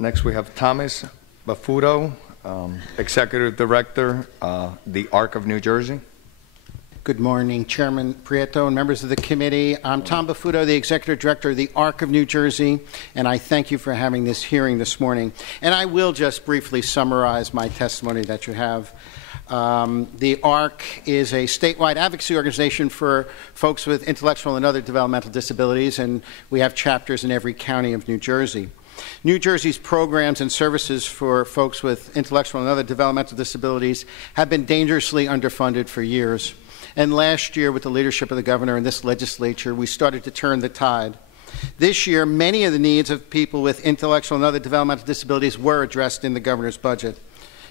Next, we have Thomas Baffuto, Executive Director, the ARC of New Jersey. Good morning, Chairman Prieto and members of the committee. I'm Tom Baffuto, the Executive Director of the ARC of New Jersey, and I thank you for having this hearing this morning. And I will just briefly summarize my testimony that you have. The ARC is a statewide advocacy organization for folks with intellectual and other developmental disabilities, and we have chapters in every county of New Jersey. New Jersey's programs and services for folks with intellectual and other developmental disabilities have been dangerously underfunded for years. And last year, with the leadership of the governor and this legislature, we started to turn the tide. This year, many of the needs of people with intellectual and other developmental disabilities were addressed in the governor's budget.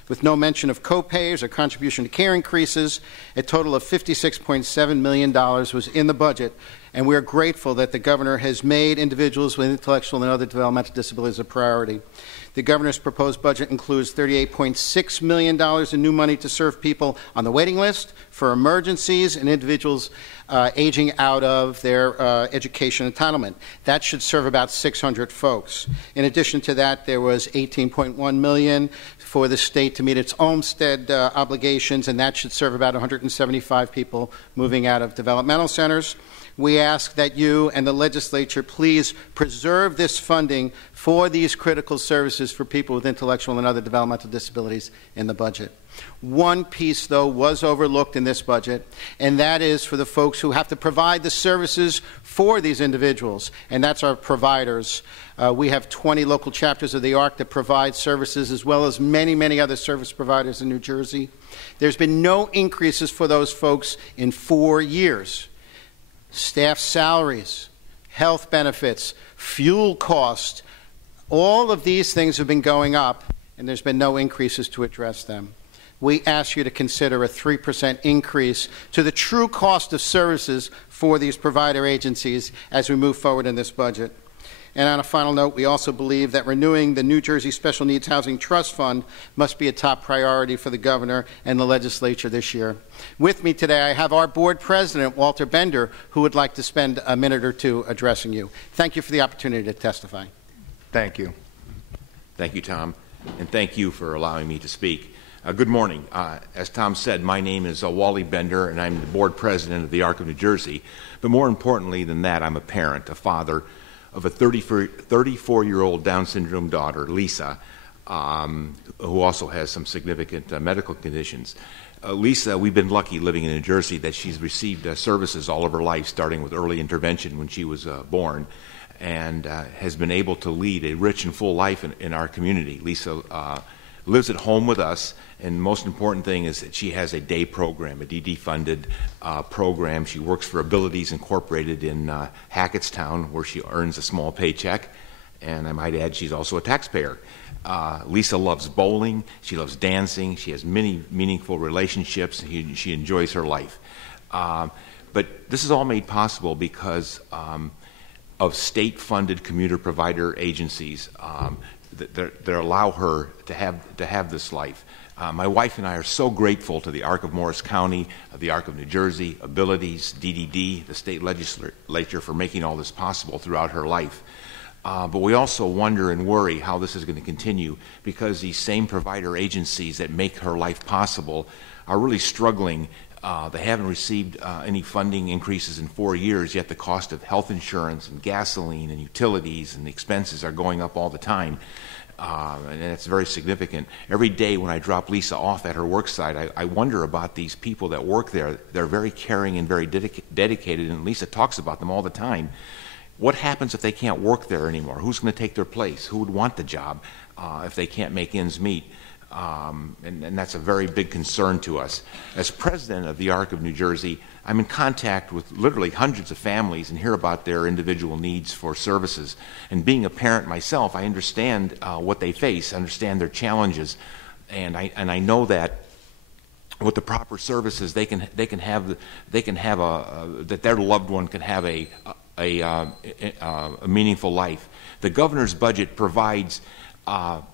With no mention of co-pays or contribution to care increases, a total of $56.7 million was in the budget, and we are grateful that the governor has made individuals with intellectual and other developmental disabilities a priority. The governor's proposed budget includes $38.6 million in new money to serve people on the waiting list for emergencies and individuals aging out of their education entitlement. That should serve about 600 folks. In addition to that, there was $18.1 million for the state to meet its Olmstead obligations, and that should serve about 175 people moving out of developmental centers. We ask that you and the legislature please preserve this funding for these critical services for people with intellectual and other developmental disabilities in the budget. One piece, though, was overlooked in this budget, and that is for the folks who have to provide the services for these individuals, and that's our providers. We have 20 local chapters of the ARC that provide services, as well as many, many other service providers in New Jersey. There's been no increases for those folks in 4 years. Staff salaries, health benefits, fuel costs, all of these things have been going up, and there's been no increases to address them. We ask you to consider a 3% increase to the true cost of services for these provider agencies as we move forward in this budget. And on a final note, we also believe that renewing the New Jersey Special Needs Housing Trust Fund must be a top priority for the governor and the legislature this year. With me today, I have our board president, Walter Bender, who would like to spend a minute or two addressing you. Thank you for the opportunity to testify. Thank you. Thank you, Tom, and thank you for allowing me to speak. Good morning. As Tom said, my name is Wally Bender, and I'm the board president of the ARC of New Jersey. But more importantly than that, I'm a parent, a father of a 34-year-old Down syndrome daughter, Lisa, who also has some significant medical conditions. Lisa, we've been lucky living in New Jersey that she's received services all of her life, starting with early intervention when she was born, and has been able to lead a rich and full life in our community. Lisa lives at home with us, and the most important thing is that she has a day program, a DD-funded program. She works for Abilities Incorporated in Hackettstown, where she earns a small paycheck, and I might add she's also a taxpayer. Lisa loves bowling, she loves dancing, she has many meaningful relationships, and she enjoys her life. But this is all made possible because of state-funded commuter provider agencies that allow her to have this life. My wife and I are so grateful to the ARC of Morris County, the ARC of New Jersey, Abilities, DDD, the state legislature for making all this possible throughout her life. But we also wonder and worry how this is going to continue, because these same provider agencies that make her life possible are really struggling. They haven't received any funding increases in 4 years, yet the cost of health insurance and gasoline and utilities and the expenses are going up all the time. And it's very significant. Every day when I drop Lisa off at her work site, I wonder about these people that work there. They're very caring and very dedicated, and Lisa talks about them all the time. What happens if they can't work there anymore? Who's going to take their place? Who would want the job if they can't make ends meet? And that's a very big concern to us. As president of the ARC of New Jersey, I'm in contact with literally hundreds of families and hear about their individual needs for services. And being a parent myself, I understand what they face, understand their challenges, and I know that with the proper services, they can have that their loved one can have a meaningful life. The governor's budget provides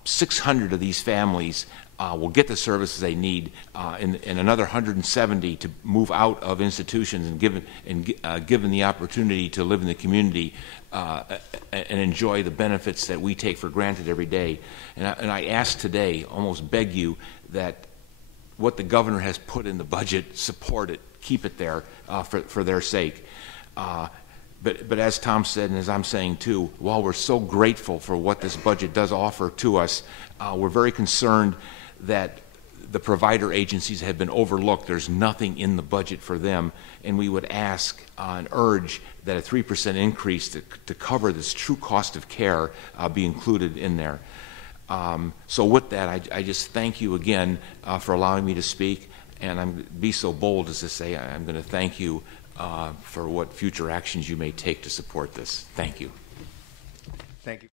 600 of these families will get the services they need, and another 170 to move out of institutions and given the opportunity to live in the community and enjoy the benefits that we take for granted every day. And I ask today, almost beg you, that what the governor has put in the budget, support it, keep it there for their sake. But as Tom said, and as I'm saying too, while we're so grateful for what this budget does offer to us, we're very concerned that the provider agencies have been overlooked. There's nothing in the budget for them, and we would ask and urge that a 3% increase to cover this true cost of care be included in there. So with that, I just thank you again for allowing me to speak, and I'm be so bold as to say I'm going to thank you for what future actions you may take to support this. Thank you. Thank you.